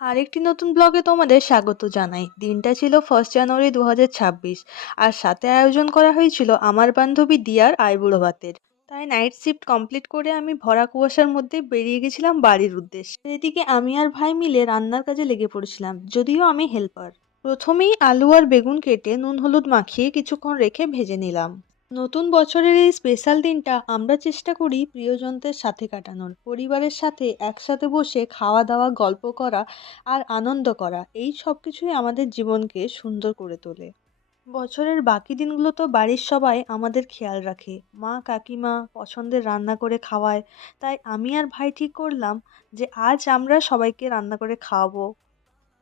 আরেকটি নতুন ব্লগে তোমাদের স্বাগত জানাই। দিনটা ছিল 1 জানুয়ারি 2026, আর সাথে আয়োজন করা হয়েছিল আমার বান্ধবী দিয়ার আইবুড়ো ভাতের। তাই নাইট শিফট কমপ্লিট করে আমি ভরা কুয়াশার মধ্যে বেরিয়ে গেছিলাম বাড়ির উদ্দেশ্যে। এদিকে আমি আর ভাই মিলে রান্নার কাজে লেগে পড়েছিলাম, যদিও আমি হেল্পার। প্রথমেই আলু আর বেগুন কেটে নুন হলুদ মাখিয়ে কিছুক্ষণ রেখে ভেজে নিলাম। নতুন বছরের এই স্পেশাল দিনটা আমরা চেষ্টা করি প্রিয়জনদের সাথে কাটানোর, পরিবারের সাথে একসাথে বসে খাওয়া দাওয়া, গল্প করা আর আনন্দ করা। এই সব কিছুই আমাদের জীবনকে সুন্দর করে তোলে। বছরের বাকি দিনগুলো তো বাড়ির সবাই আমাদের খেয়াল রাখে, মা কাকিমা পছন্দের রান্না করে খাওয়ায়। তাই আমি আর ভাই ঠিক করলাম যে আজ আমরা সবাইকে রান্না করে খাওয়াবো।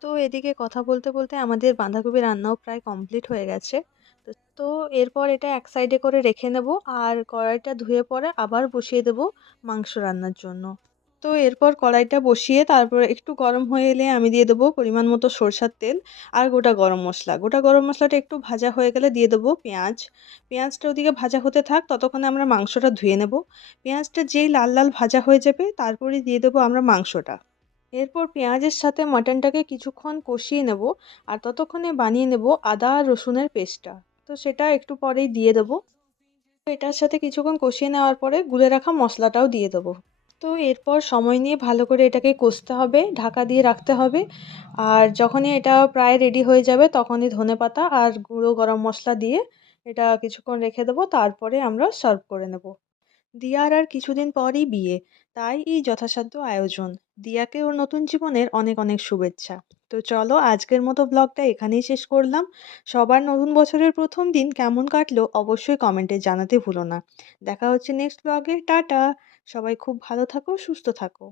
তো এদিকে কথা বলতে বলতে আমাদের বাঁধাকপি রান্নাও প্রায় কমপ্লিট হয়ে গেছে। তো তো এরপর এটা এক সাইডে করে রেখে নেব, আর কড়াইটা ধুয়ে পরে আবার বসিয়ে দেব মাংস রান্নার জন্য। তো এরপর কড়াইটা বসিয়ে তারপর একটু গরম হয়ে এলে আমি দিয়ে দেবো পরিমাণ মতো সরষার তেল আর গোটা গরম মশলা। গোটা গরম মশলাটা একটু ভাজা হয়ে গেলে দিয়ে দেবো পেঁয়াজ। পেঁয়াজটা ওদিকে ভাজা হতে থাক, ততক্ষণে আমরা মাংসটা ধুয়ে নেব। পেঁয়াজটা যেই লাল লাল ভাজা হয়ে যাবে তারপরে দিয়ে দেবো আমরা মাংসটা। এরপর পেঁয়াজের সাথে মাটনটাকে কিছুক্ষণ কষিয়ে নেব, আর ততক্ষণে বানিয়ে নেব আদা আর রসুনের পেস্টটা। তো সেটা একটু পরেই দিয়ে দেবো। তো এটার সাথে কিছুক্ষণ কষিয়ে নেওয়ার পরে গুলে রাখা মশলাটাও দিয়ে দেবো। তো এরপর সময় নিয়ে ভালো করে এটাকে কষতে হবে, ঢাকা দিয়ে রাখতে হবে। আর যখনই এটা প্রায় রেডি হয়ে যাবে তখনই ধনেপাতা আর গুঁড়ো গরম মশলা দিয়ে এটা কিছুক্ষণ রেখে দেবো, তারপরে আমরা সার্ভ করে নেব। দিয়ার আর কিছুদিন পরই বিয়ে, তাই এই যথাসাধ্য আয়োজন। দিয়াকে ওর নতুন জীবনের অনেক অনেক শুভেচ্ছা। তো চলো আজকের মতো ব্লগটা এখানেই শেষ করলাম। সবার নতুন বছরের প্রথম দিন কেমন কাটলো অবশ্যই কমেন্টে জানাতে ভুলো না। দেখা হচ্ছে নেক্সট ব্লগে। টাটা। সবাই খুব ভালো থাকো, সুস্থ থাকো।